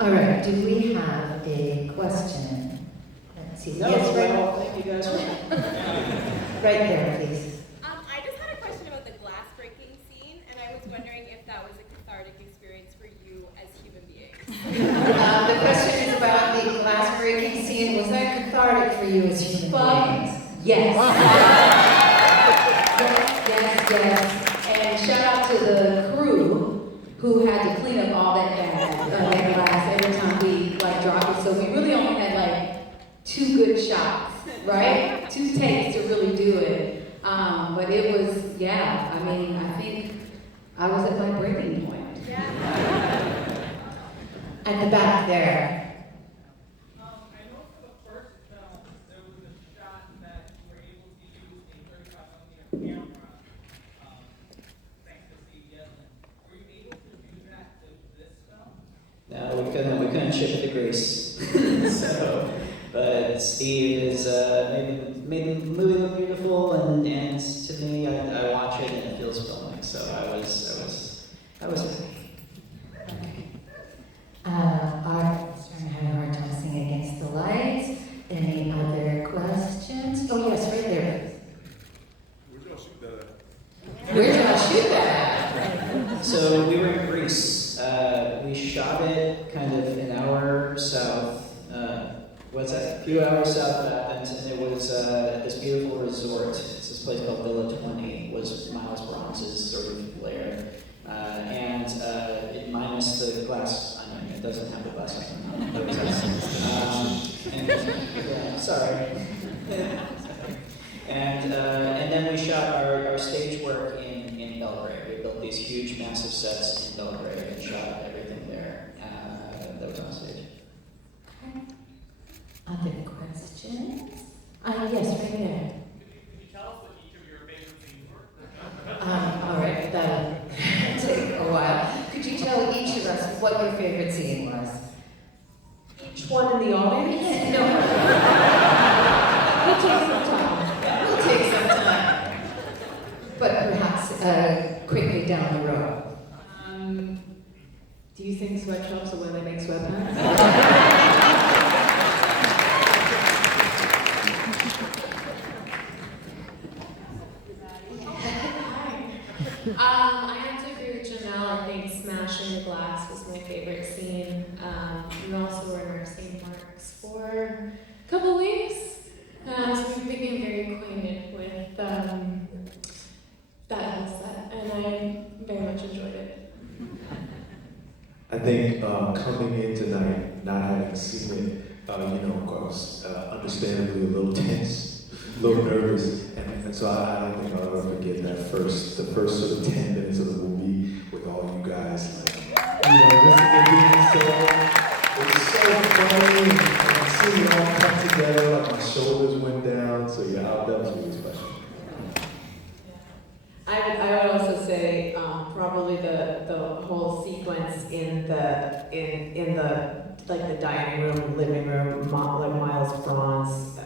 All right, do we have a question? Let's see. No, Yes, well, thank you guys. right there, please. I just had a question about the glass breaking scene, and I was wondering if that was a cathartic experience for you as human beings. The question is about the glass breaking scene. Was that cathartic for you as human beings? Yes. Yes. And shout out to the crew who had to clean up all that glass every time we dropped it. So we really only had 2 good shots, right? 2 takes to really do it. But it was, I think I was at my breaking point. Yeah. At the back there. I know for the first film, there was a shot that you were able to use a 35mm camera, thanks to Steve Yedlin. Were you able to do that with this film? No, we couldn't ship it to Greece. But Steve is made the movie look beautiful, and to me, I watch it and it feels filmic. So I was happy. I'm having a hard time seeing against the lights. Any other questions? Oh yes, right there. Where'd y'all shoot that at? Where did I shoot that? So we were in Greece. We shot it kind of an hour south. A few hours south of Athens, and it was this beautiful resort. It's this place called Villa 20. Was Miles Bronze's sort of lair, and it minus the glass onion. It doesn't have the glass onion. It was sorry. And then we shot our stage work in Belgrade. We built these huge, massive sets in Belgrade and shot everything there. That was on stage. Other questions? Yes, right there. Could you tell us what each of your favorite scenes were? All right, that'll take a while. Could you tell each of us what your favorite scene was? Each one in the audience? No. We'll take some time. But perhaps quickly down the road. Do you think sweatshops are where they make sweatpants? I have to agree with Janelle. I think smashing the glass was my favorite scene. We also were in our St. Mark's for a couple weeks. So we became very acquainted with that whole set, and I very much enjoyed it. I think coming in tonight, not having seen it, I was understandably a little tense, a little nervous, and so I don't think I'll ever forget the first sort of 10 minutes of the movie with all you guys, listening to me it's so funny, and seeing it all come together, my shoulders went down, so that was really special. I would also say probably the whole sequence in the dining room, living room, Miles Braun's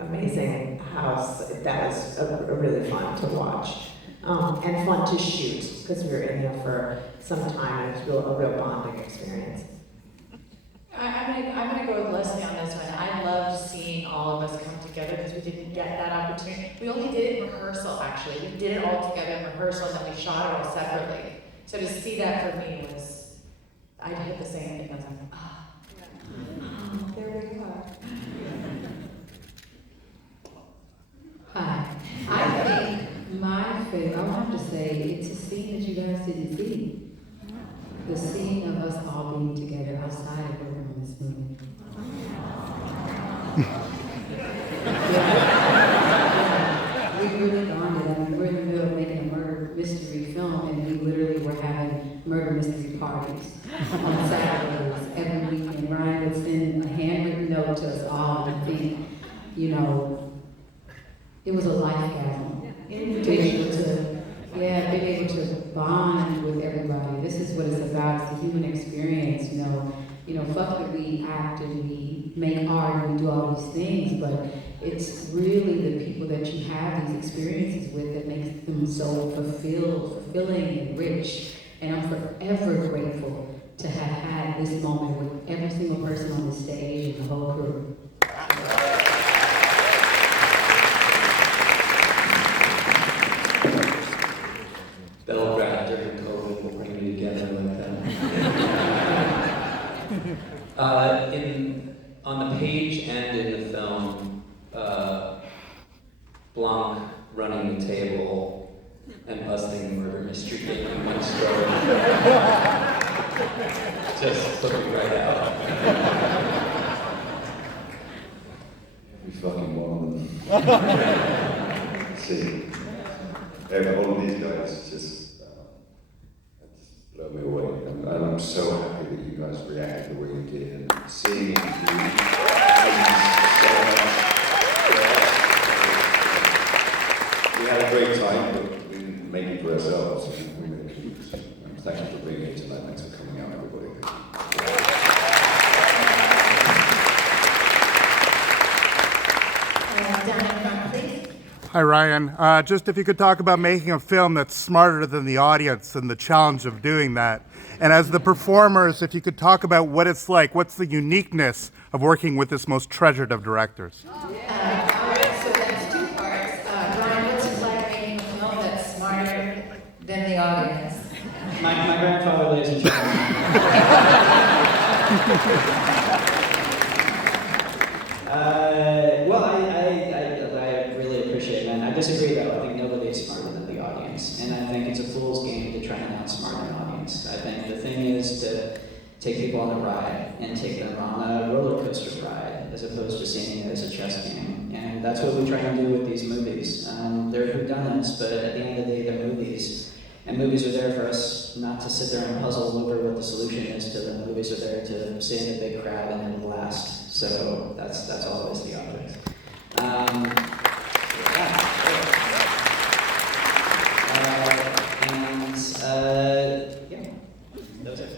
amazing house. That was a really fun to watch and fun to shoot because we were in there for some time and it was a real bonding experience. I'm gonna go with Leslie on this one. I loved seeing all of us come together because we didn't get that opportunity. We only did it in rehearsal, actually. We did it all together in rehearsal, and then we shot it all separately. So to see that for me was, I hit the same thing. I was like, there we are. Hi. I think my favorite, I would have to say, it's a scene that you guys didn't see. The scene of us all being together outside of working on this movie. We really bonded. I mean, we're in the middle of making a murder mystery film, and we literally were having murder mystery parties on Saturdays every weekend. Ryan would send a handwritten note to us all, and I think, it was a life-gasm. Being able to bond with everybody. This is what it's about. It's a human experience, fuck that we act and we make art and we do all these things, but it's really the people that you have these experiences with that makes them so fulfilling and rich. And I'm forever grateful to have had this moment with every single person on the stage and the whole crew. Belgrade during COVID will bring you together like that. On the page and in the film, Blanc running the table and busting the murder mystery game in one stroke just took it right out. We fucking won them. See, all of these guys just blow me away. And I'm so happy that you guys reacted the way you did. And seeing it through we had a great time, but we didn't make it for ourselves. We made it for you. Thank you for being here tonight. Thanks for coming out, everybody. Hi, Ryan. Just if you could talk about making a film that's smarter than the audience and the challenge of doing that. And as the performers, if you could talk about what it's like, what's the uniqueness of working with this most treasured of directors? All right, so that's two parts. Brian, what's it like making a film that's smarter than the audience? My grandfather lives in China. Well, I really appreciate that. I disagree, though. I think nobody is smarter than the audience. And I think it's a fool's game to try and outsmart an audience. I think the thing is to take people on a ride and take them on a roller coaster ride as opposed to seeing it as a chess game. And that's what we try and do with these movies. They're whodunits, but at the end of the day, they're movies. And movies are there for us not to sit there and puzzle over what the solution is to them. Movies are there to sit in a big crowd and have a blast. So that's always the object.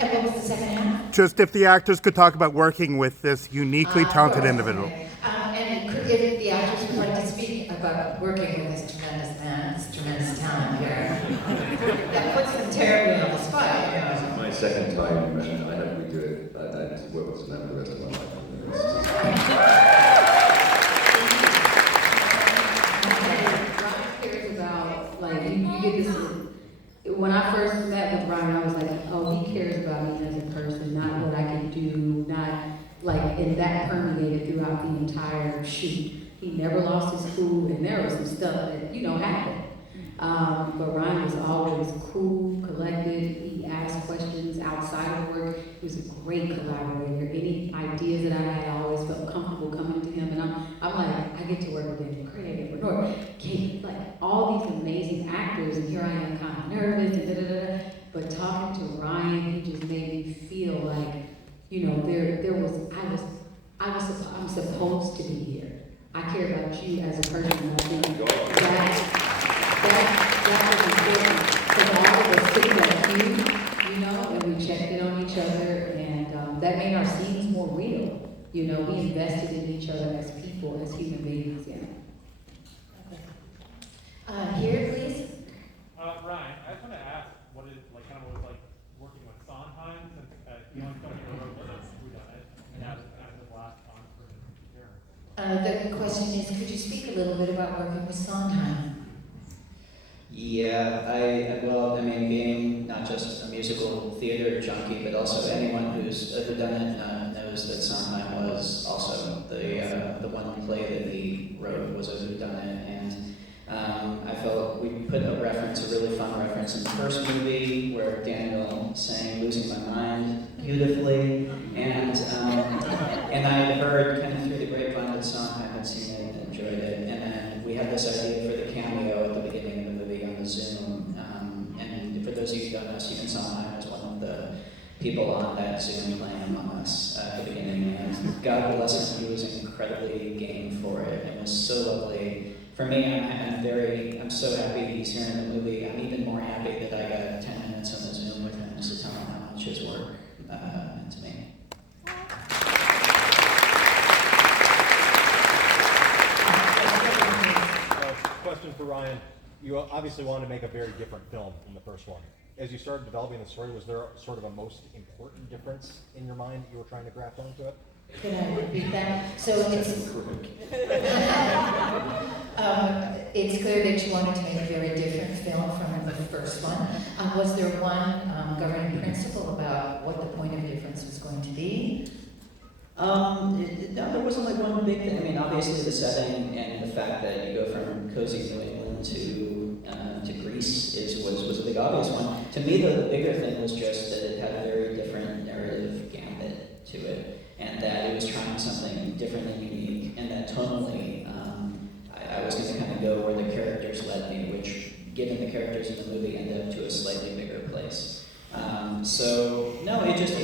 And what was the second half? Just if the actors could talk about working with this uniquely talented individual. Okay. And if the actors would like to speak about working with this tremendous man, this tremendous talent here, that puts them terribly on the spot. You know. This is my second time, and I hope we do it. I had to work with them the rest of my life. Ryan cares about, like, you get this, when I first met with Ryan, I was like, oh, he cares about me as a person, not what I can do, not, like, and that permeated throughout the entire shoot. He never lost his cool, and there was some stuff that, happened. But Ryan was always cool, collected. He asked questions outside of work. He was a great collaborator. Any ideas that I had, I always felt comfortable coming to him. And I'm like, I get to work with him, Craig, and Bernard, Kate, like all these amazing actors. And here I am, kind of nervous and da-da-da-da. But talking to Ryan, he just made me feel like, I'm supposed to be here. I care about you as a person. And I think that was important because all of us took that cue, and we checked in on each other, and that made our scenes more real. We invested in each other as people, as human beings. Yeah. Here, please. Ryan, I just want to ask what it was like working with Sondheim, since he only told me to wrote Who Done It, and that was kind of the last time for him. The question is, could you speak a little bit about working with Sondheim? Yeah, being not just a musical theater junkie, but also anyone who's ever done it knows that Sondheim was also the one play that he wrote was a whodunit, and I felt we put a really fun reference in the first movie where Daniel sang "Losing My Mind" beautifully, and I had heard kind of through the grapevine that Sondheim had seen it and enjoyed it, and then we had this idea for the cameo at the beginning of the movie on the Zoom, and for those of you who don't know, Stephen Sondheim is one of the people on that Zoom playing Among Us at the beginning, and God bless him, he was incredibly game for it. It was so lovely. For me, I'm so happy he's here in the movie. I'm even more happy that I got 10 minutes on the Zoom with him just to tell him how much his work meant to me. Question for Ryan. You obviously wanted to make a very different film from the first one. as you started developing the story, was there sort of a most important difference in your mind that you were trying to graft onto it? Could I repeat that? So it's clear that you wanted to make a very different film from the first one. Was there one governing principle about what the point of difference was going to be? No, there wasn't like one big thing. I mean, obviously the setting and the fact that you go from cozy New England to Greece was a big obvious one. To me, though, the bigger thing was just that it had a very different narrative gambit to it, and that it was trying something different and unique, and that tonally, I was going to kind of go where the characters led me, which, given the characters in the movie, ended up to a slightly bigger place. So no, it just.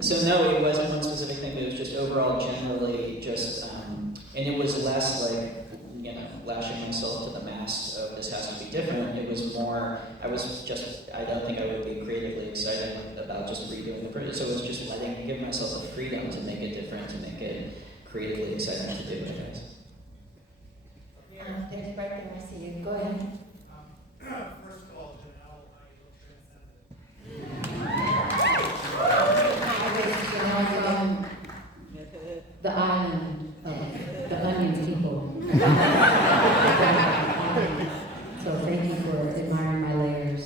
So no, it wasn't one specific thing. It was just overall, generally, just, and it was less like, you know, lashing myself to the mast of this has to be different. It was more, I don't think I would be creatively excited about just redoing the project. So it was just give myself the freedom to make it different, to make it creatively exciting to do, I guess. There's right there, I see you. Go ahead. First of all, Janelle, From the island of the onion people. So thank you for admiring my layers.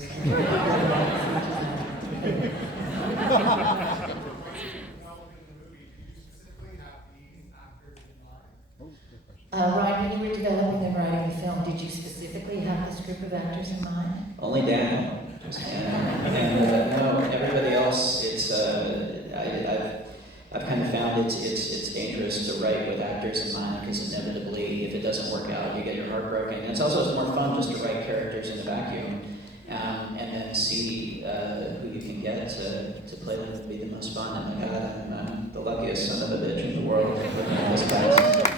Ryan, when you were developing and writing the film, did you specifically have this group of actors in mind? Only Dan. And no, everybody else, it's I've kind of found it's dangerous to write with actors in mind, because inevitably, if it doesn't work out, you get your heart broken. And it's also more fun just to write characters in a vacuum, and then see who you can get to play them would be the most fun. And my God, I'm the luckiest son of a bitch in the world with all this cast.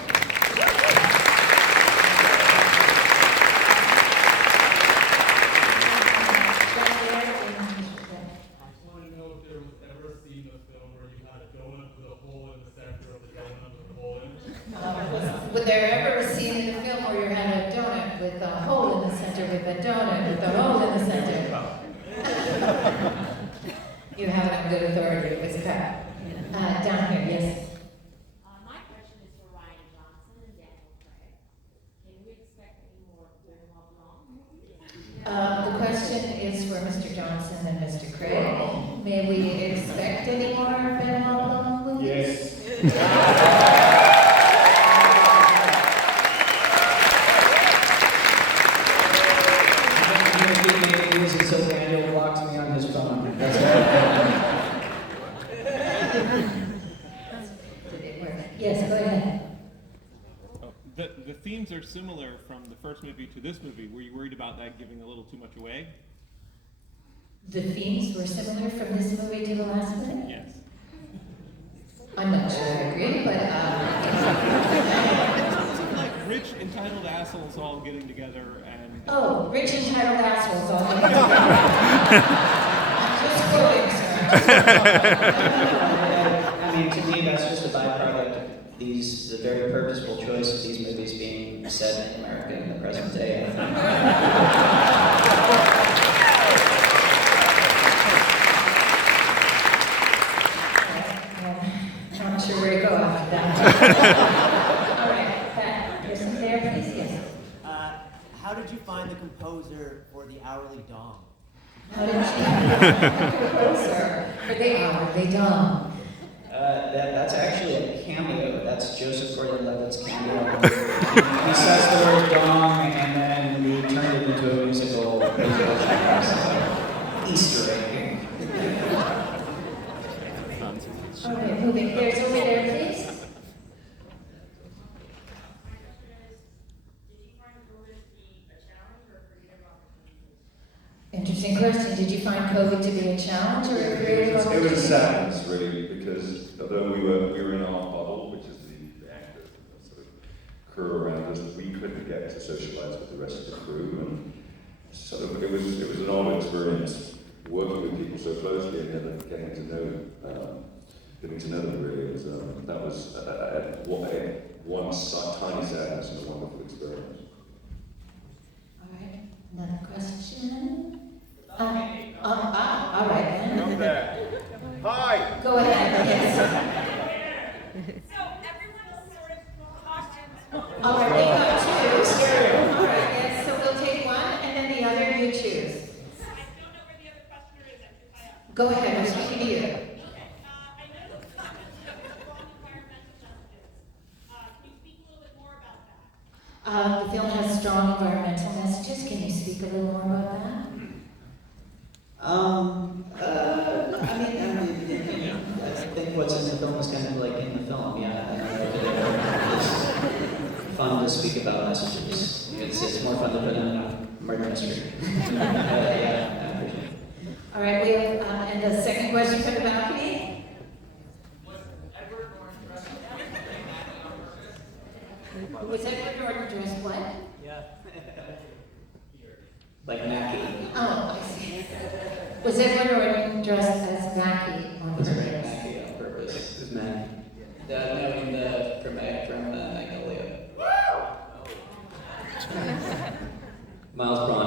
Would there ever a scene in the film where you had a donut with a hole in the center, with a donut with a hole in the center? You have it on good authority, it was cut. Down here, yes. My question is for Ryan Johnson and Daniel Craig. Can we expect any more Benoit Blanc? The question is for Mr. Johnson and Mr. Craig. May we expect any more Benoit Blanc movies? Yes. Until Daniel blocks me on his phone. Yes, go ahead. The themes are similar from the first movie to this movie. Were you worried about that giving a little too much away? The themes were similar from this movie to the last movie? Yes. I'm not sure I agree, but like rich, entitled assholes all getting together and... Oh, rich, entitled assholes all getting together. Just quoting, sir. I mean, to me, that's just a byproduct of the very purposeful choice of these movies being set in America in the present day. I'm not sure where to go after that. All right, Pat, there's some there, please, yes. How did you find the composer for the Hourly Dawn? How did you find the composer for the Hourly Dawn? That's actually a cameo. That's Joseph Gordon-Levitt's cameo. He says the word dong, and then we turned it into a musical Easter egg. Okay, moving. There's over there, please. Interesting question. Did you find COVID to be a challenge or a creative opportunity? It was sadness, really, because although we were in our bubble, which is the actor sort of crew around us, we couldn't get to socialize with the rest of the crew, and sort of it was an odd experience working with people so closely and then getting to know them really. It was, that was one tiny sadness and a wonderful experience. All right. Another question? All right then. Come back. Hi. Go ahead, yes. So everyone's sort of costumes. All right, we got two. All right, yes, so we'll take one and then the other you choose. I don't know where the other questioner is. I'm too high up. Go ahead, we're speaking to you. I know the concept of strong environmental messages. Can you speak a little bit more about that? The film has strong environmental messages. Can you speak a little more about that? I think what's in the film is kind of like in the film, yeah. It's fun to speak about messages. It's more fun to put in a murder mystery. Yeah, I appreciate it. All right, we have, and the second question from the balcony? Was Edward Norton dressed what? Yeah. Like Mackie. Oh, I see. Was Edward Norton dressed as Mackie on That's purpose? right, Mackie on purpose. Who's Mackie? Knowing from Magnolia. Miles Bronson.